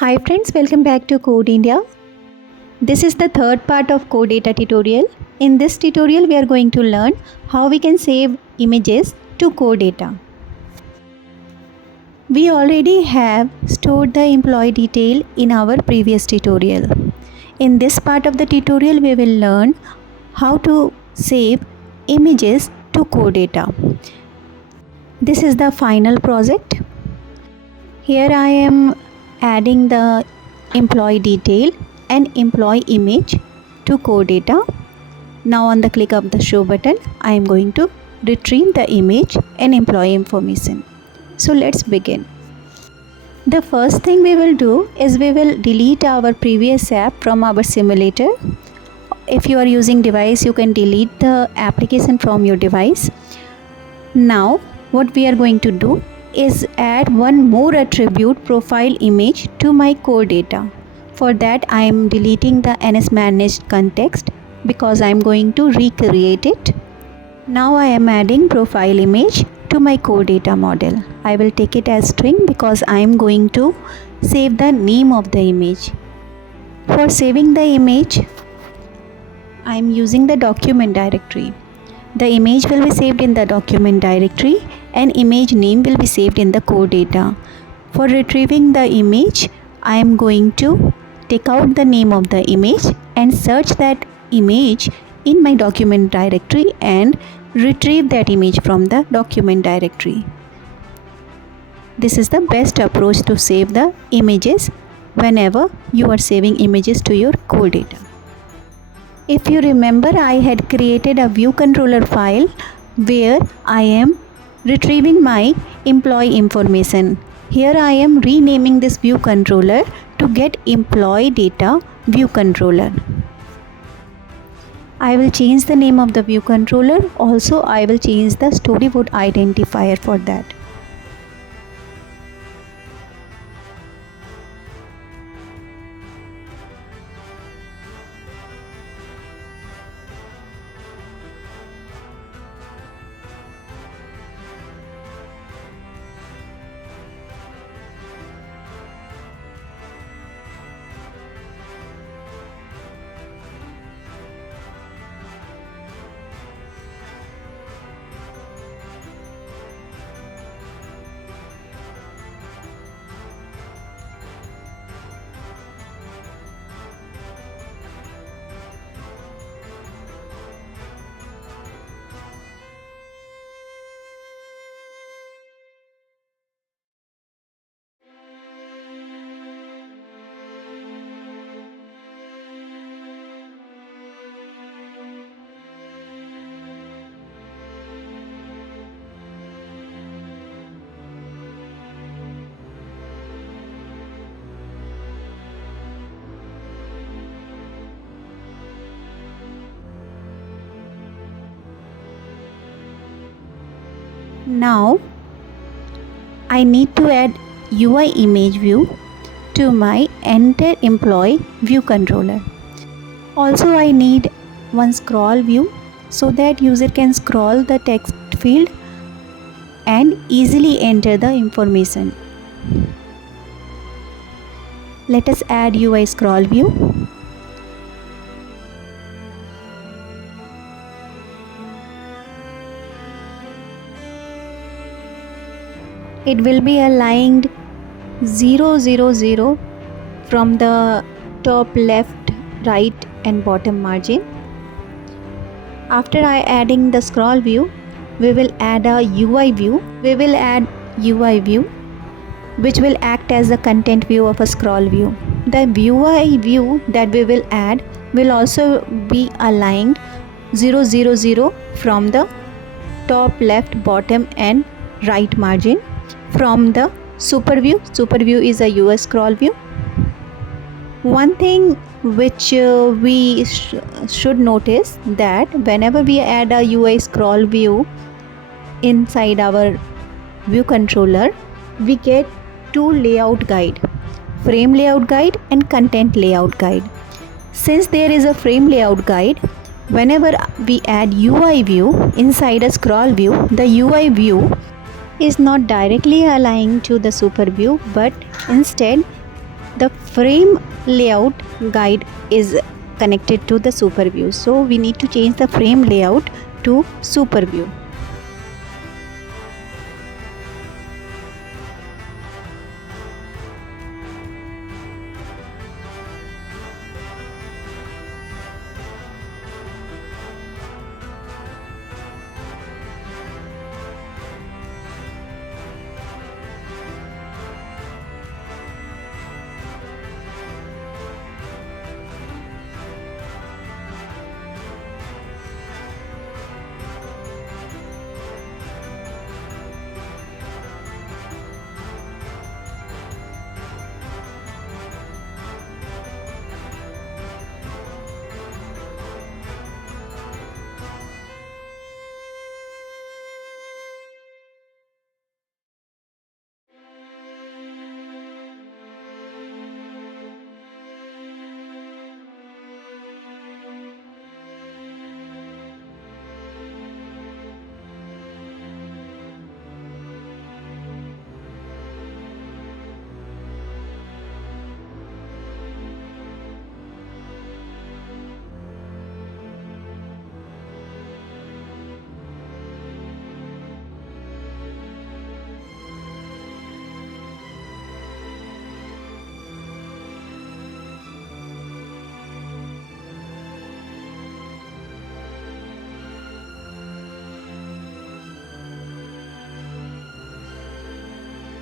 Hi friends, welcome back to Code India. This is the third part of Code Data tutorial. In this tutorial, we are going to learn how we can save images to Code Data. We already have stored the employee detail in our previous tutorial. In this part of the tutorial, we will learn how to save images to Code Data. This is the final project. Here I am adding the employee detail and employee image to Code Data. Now on the click of the show button, I am going to retrieve the image and employee information. So let's begin. The first thing we will do is we will delete our previous app from our simulator. If you are using device, you can delete the application from your device. Now what we are going to do is add one more attribute profile image to my Code Data. For that I am deleting the NS managed context because I am going to recreate it. Now I am adding profile image to my Code Data model. I will take it as string because I am going to save the name of the image. For saving the image, I am using the document directory. The image will be saved in the document directory and image name will be saved in the Code Data. For retrieving the image, I am going to take out the name of the image and search that image in my document directory and retrieve that image from the document directory. This is the best approach to save the images whenever you are saving images to your Code Data. If you remember, I had created a view controller file where I am retrieving my employee information. Here I am renaming this view controller to get employee data view controller. I will change the name of the view controller. Also, I will change the storyboard identifier for that. Now I need to add UI image view to my enter employee view controller. Also I need one scroll view so that user can scroll the text field and easily enter the information. Let us add UI scroll view. It will be aligned 0 0 0 from the top left, right and bottom margin. After I adding the scroll view, we will add a UI view. We will add UI view which will act as the content view of a scroll view. The UI view that we will add will also be aligned 0 0 0 from the top left, bottom and right margin. From the super view is a UI scroll view. One thing which we should notice that whenever we add a UI scroll view inside our view controller, we get two layout guide, frame layout guide and content layout guide. Since there is a frame layout guide, whenever we add UI view inside a scroll view, the UI view is not directly aligned to the super view, but instead the frame layout guide is connected to the super view, so we need to change the frame layout to super view.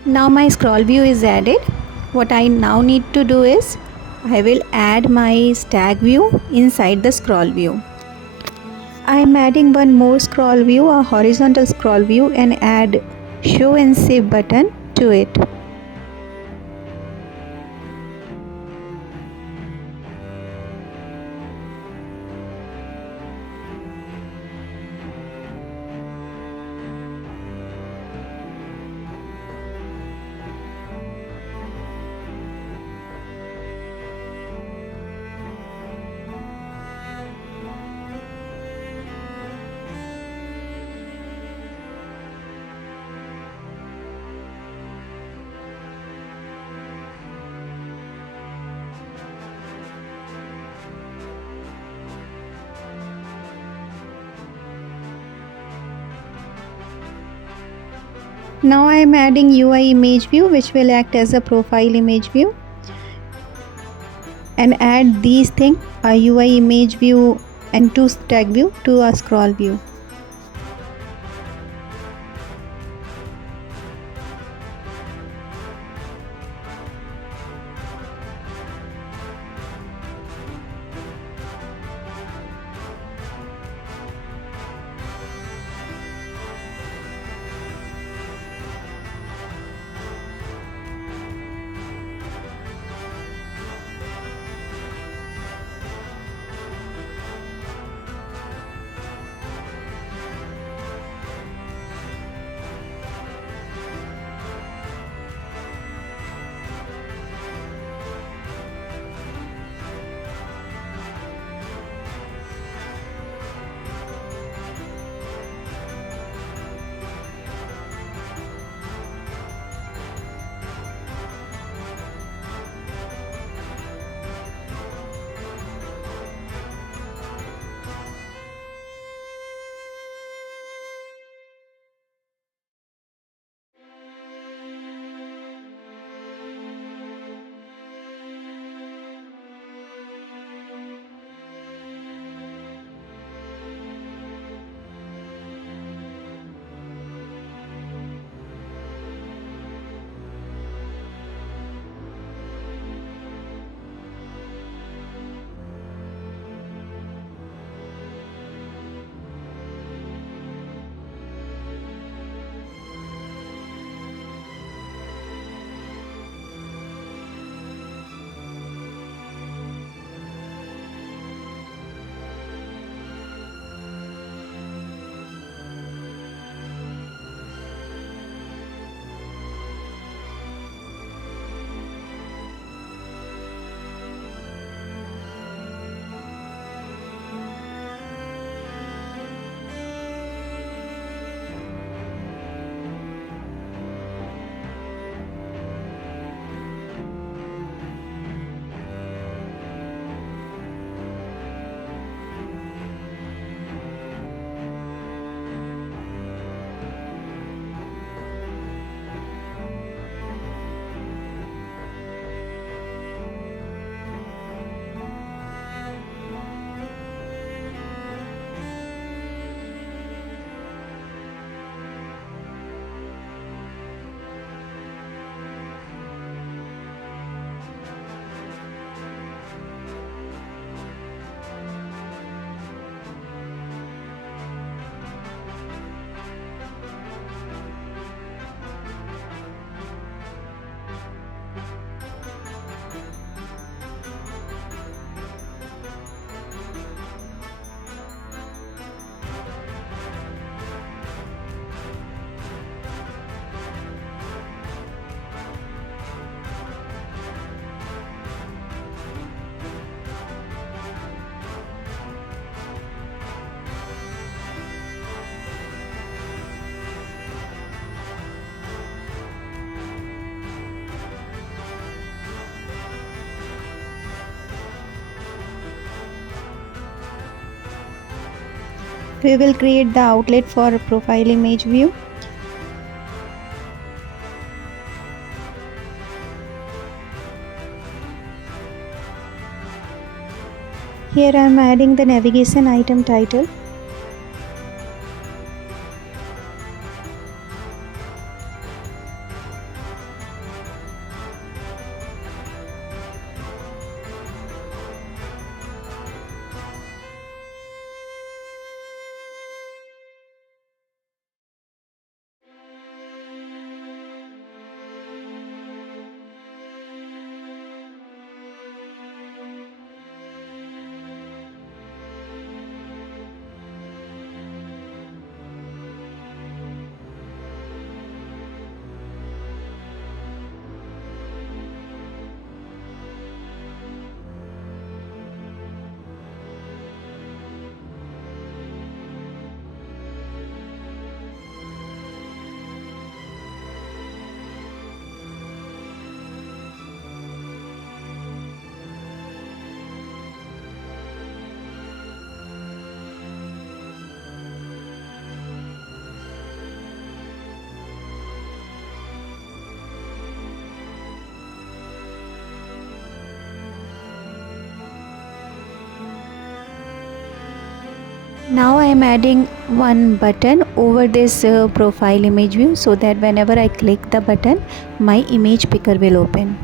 Now my scroll view is added. What I now need to do is I will add my stack view inside the scroll view. I am adding one more scroll view, a horizontal scroll view, and add show and save button to it. Now I am adding UI image view, which will act as a profile image view, and add these things, a UI image view and two stack view to a scroll view. We will create the outlet for profile image view. Here I am adding the navigation item title. Now I am adding one button over this profile image view, so that whenever I click the button, my image picker will open.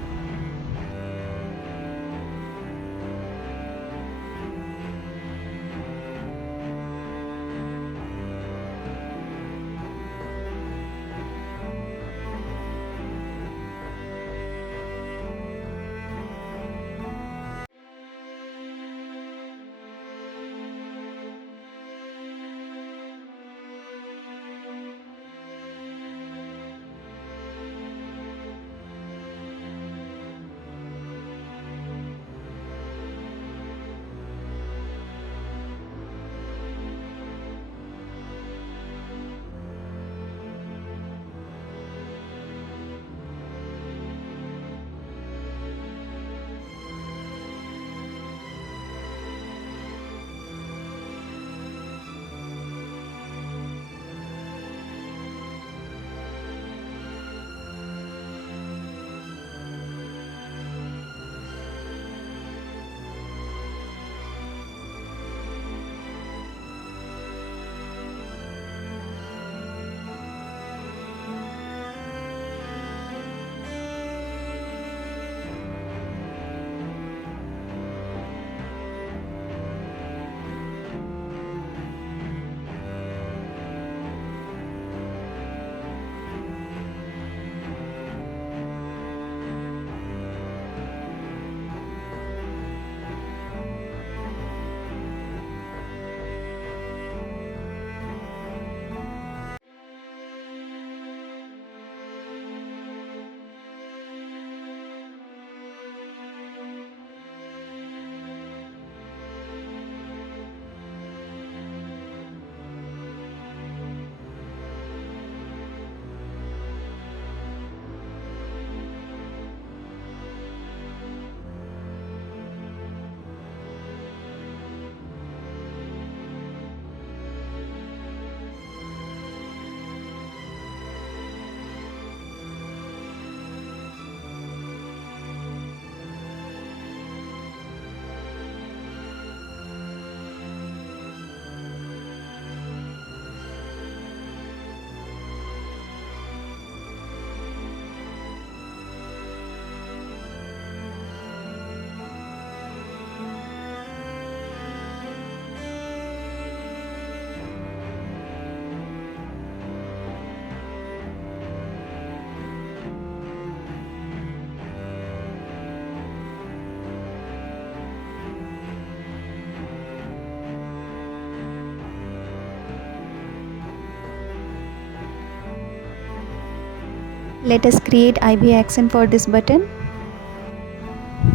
Let us create IV action for this button.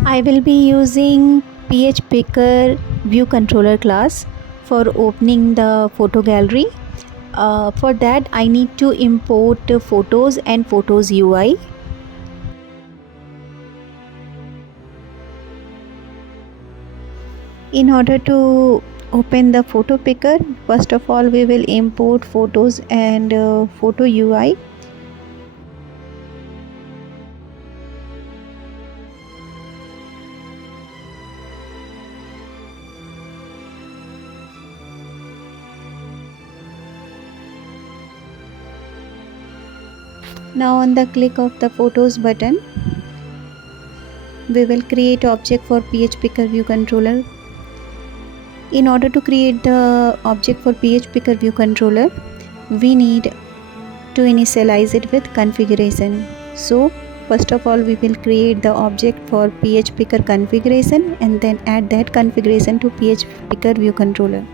I will be using PH Picker View Controller class for opening the photo gallery. For that I need to import photos and photos UI. In order to open the photo picker. First of all, we will import photos and photo UI. Now on the click of the photos button, we will create object for PHPicker view controller. In order to create the object for PHPicker view controller, we need to initialize it with configuration. So first of all, we will create the object for PHPicker configuration and then add that configuration to PHPicker view controller.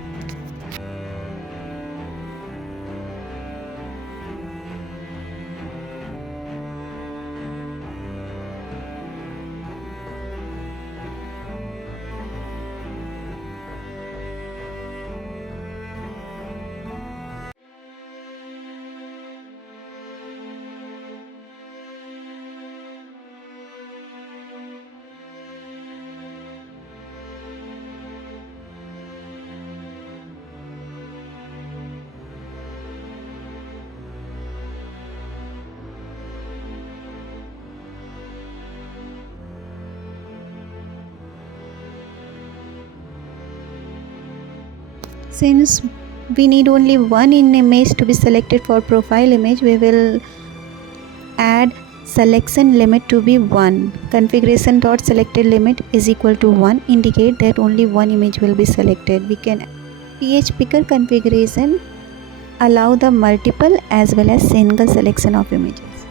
Since we need only one image to be selected for profile image, we will add selection limit to be 1. Configuration dot selected limit is equal to 1, indicate that only one image will be selected. We can PHPicker configuration allow the multiple as well as single selection of images.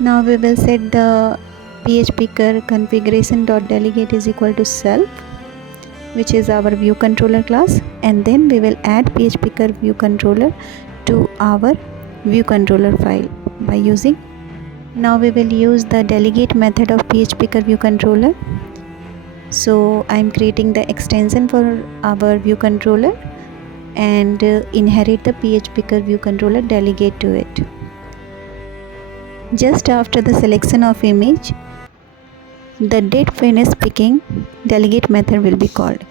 Now we will set the PHPicker configuration dot delegate is equal to self, which is our view controller class, and then we will add PHPicker view controller to our view controller file by using. Now we will use the delegate method of PHPicker view controller. So I am creating the extension for our view controller and inherit the PHPicker view controller delegate to it. Just after the selection of image, the did finish picking delegate method will be called.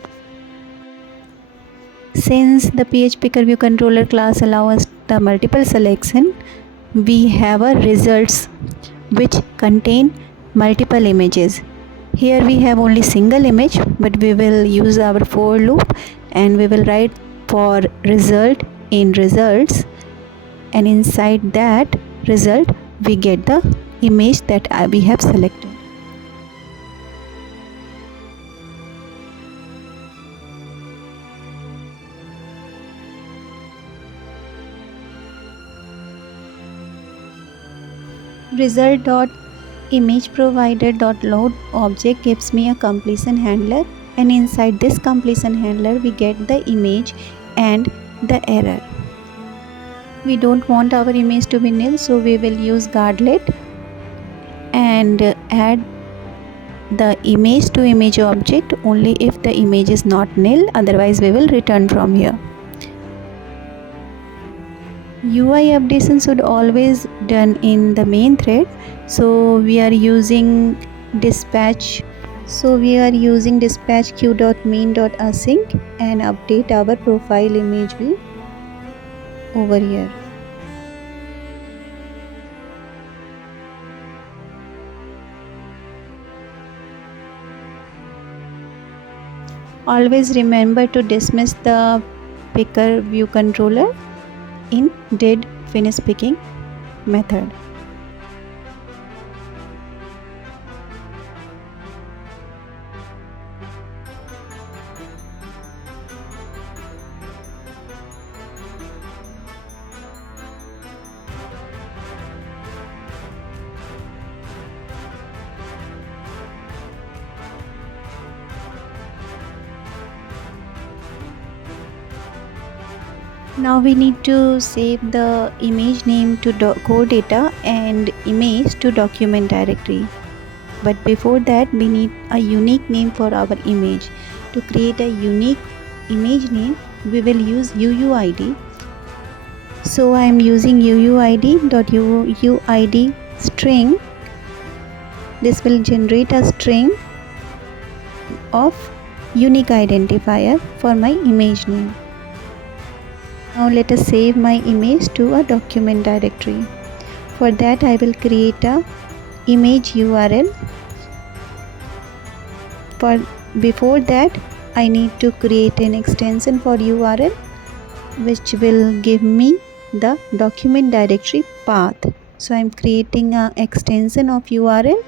Since the PHPicker view controller class allows us the multiple selection, we have a results which contain multiple images. Here we have only single image, but we will use our for loop and we will write for result in results, and inside that result we get the image that we have selected. Result dot image provider dot load object gives me a completion handler, and inside this completion handler we get the image and the error. We don't want our image to be nil, so we will use guardlet and add the image to image object only if the image is not nil, otherwise we will return from here. UI updation should always done in the main thread, so we are using dispatch. So we are using dispatch queue.main.async and update our profile image view over here. Always remember to dismiss the picker view controller in did finish picking method. Now we need to save the image name to core data and image to document directory. But before that, we need a unique name for our image. To create a unique image name, we will use UUID. So I am using UUID string. This will generate a string of unique identifier for my image name. Now let us save my image to a document directory. For that I will create a image URL. Before that I need to create an extension for URL which will give me the document directory path. So I am creating an extension of URL.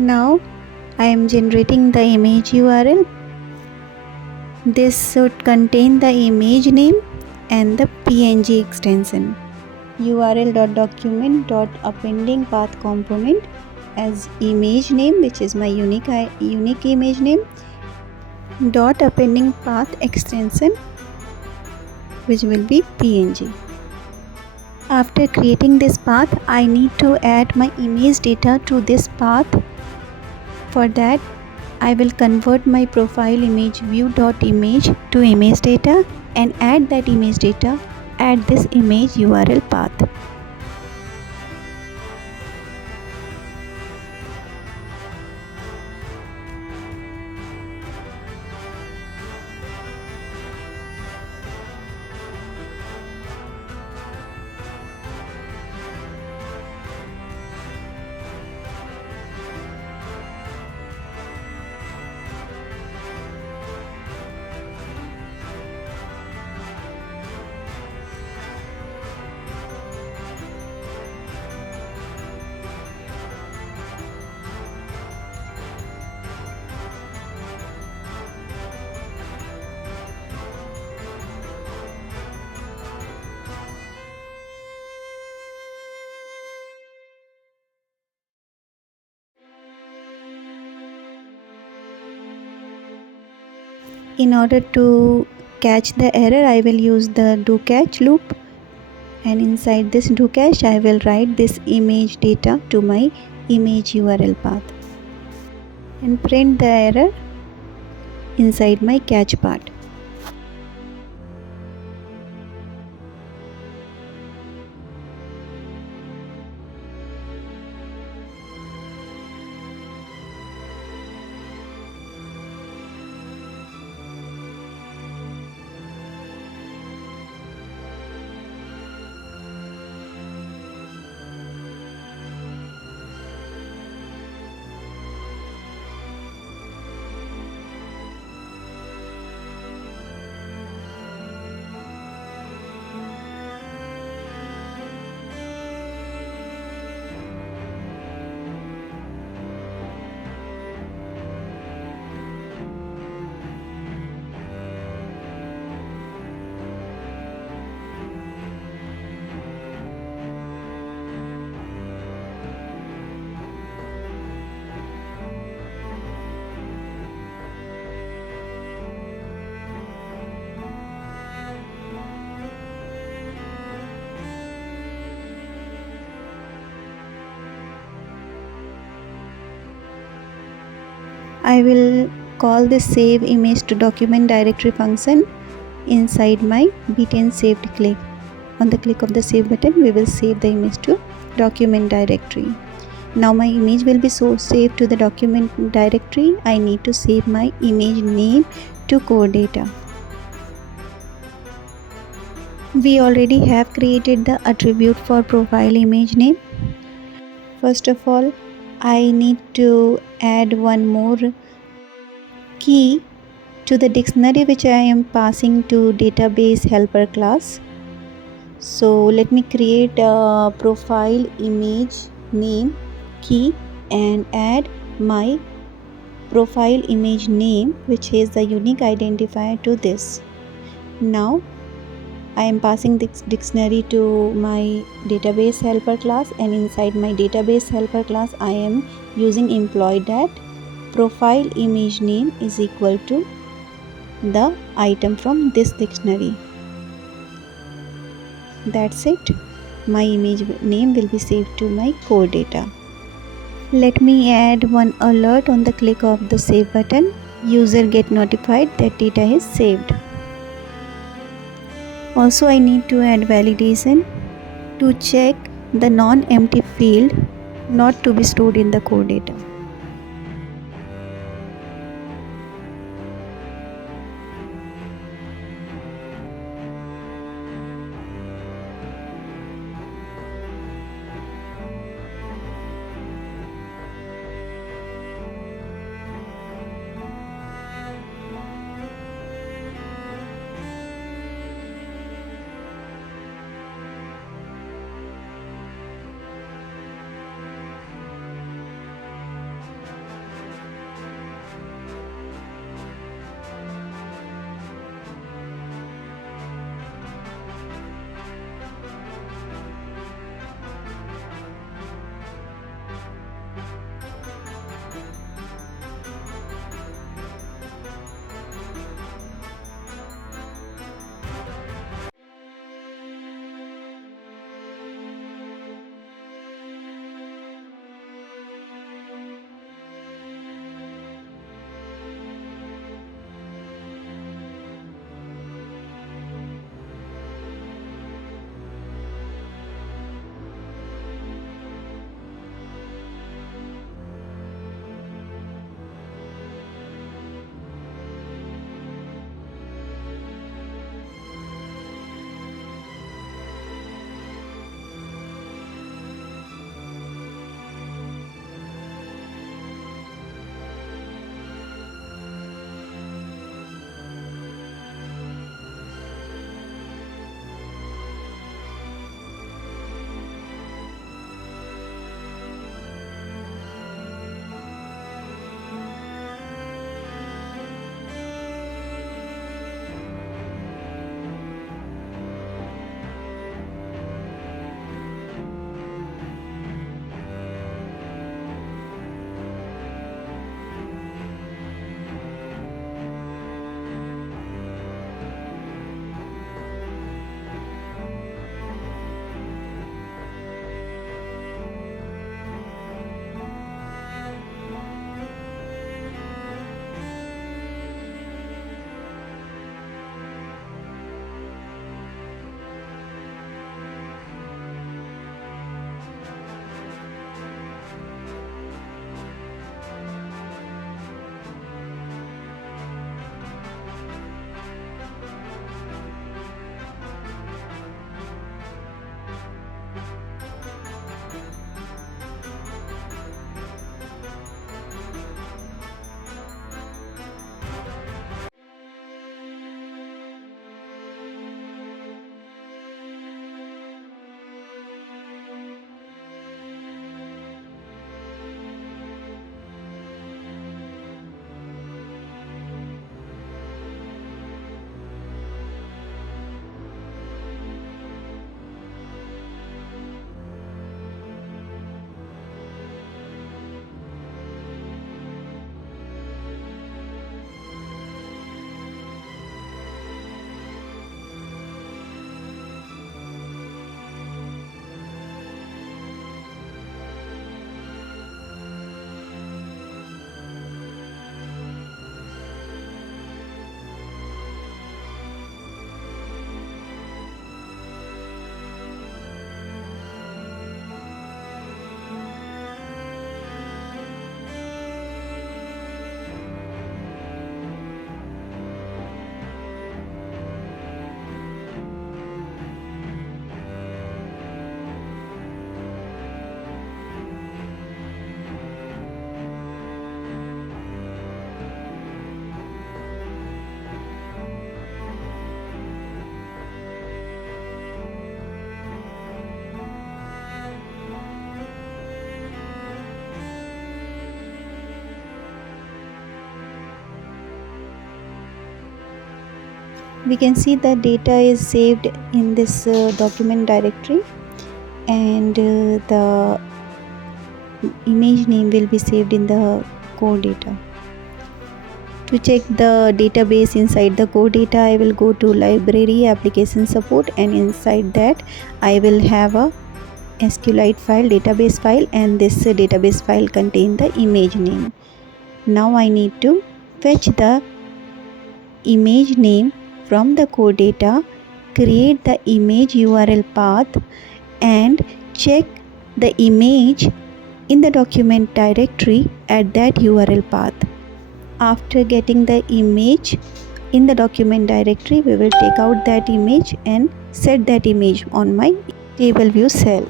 Now I am generating the image URL. This should contain the image name and the PNG extension. url.document.appending path component as image name, which is my unique image name, dot appending path extension, which will be PNG. After creating this path, I need to add my image data to this path. For that, I will convert my profile image view.image to image data and add that image data at this image URL path. In order to catch the error, I will use the do catch loop, and inside this do catch I will write this image data to my image URL path and print the error inside my catch part. I will call this save image to document directory function inside my btn saved click. On the click of the save button, we will save the image to document directory. Now my image will be saved to the document directory. I need to save my image name to core data. We already have created the attribute for profile image name. First of all, I need to add one more key to the dictionary which I am passing to database helper class. So let me create a profile image name key and add my profile image name, which is the unique identifier to this. Now I am passing this dictionary to my database helper class, and inside my database helper class I am using employee that profile image name is equal to the item from this dictionary. That's it. My image name will be saved to my core data. Let me add one alert on the click of the save button. User get notified that data is saved. Also, I need to add validation to check the non-empty field not to be stored in the core data. We can see the data is saved in this document directory, and the image name will be saved in the core data. To check the database inside the core data, I will go to library application support, and inside that I will have a SQLite file, database file, and this database file contain the image name. Now I need to fetch the image name from the core data, create the image URL path, and check the image in the document directory at that URL path. After getting the image in the document directory, we will take out that image and set that image on my table view cell.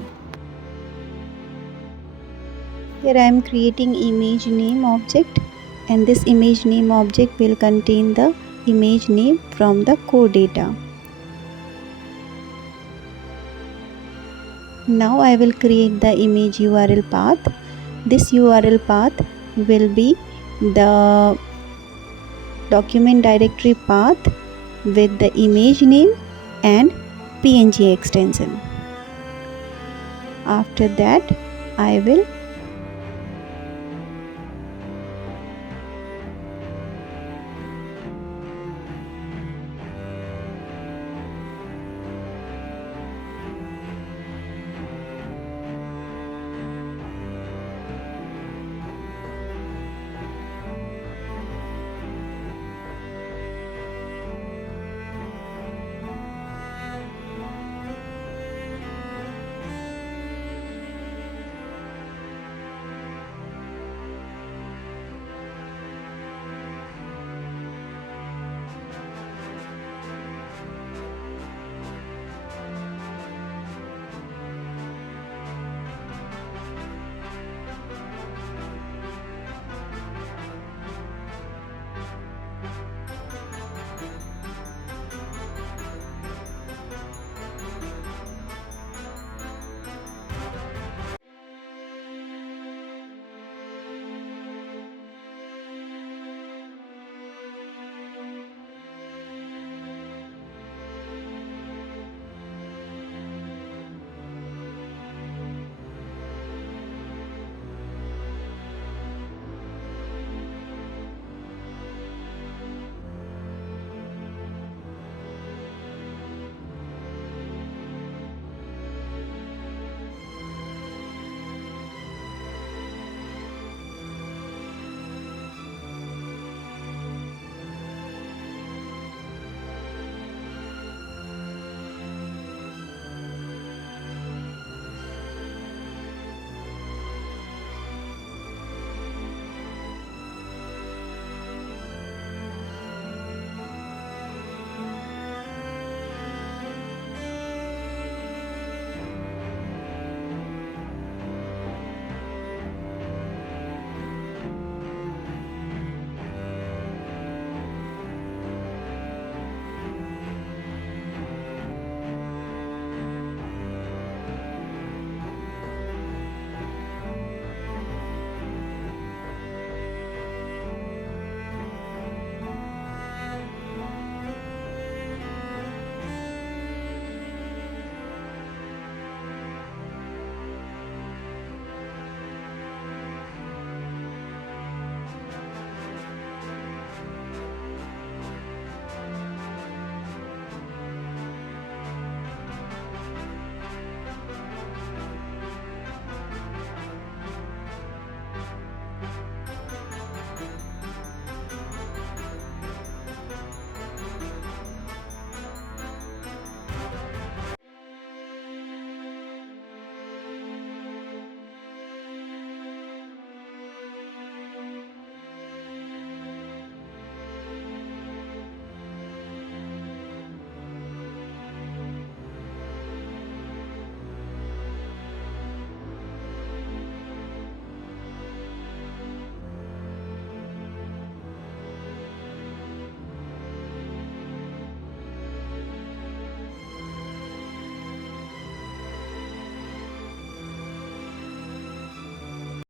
Here I am creating image name object, and this image name object will contain the image name from the core data. Now I will create the image URL path. This URL path will be the document directory path with the image name and PNG extension. After that, I will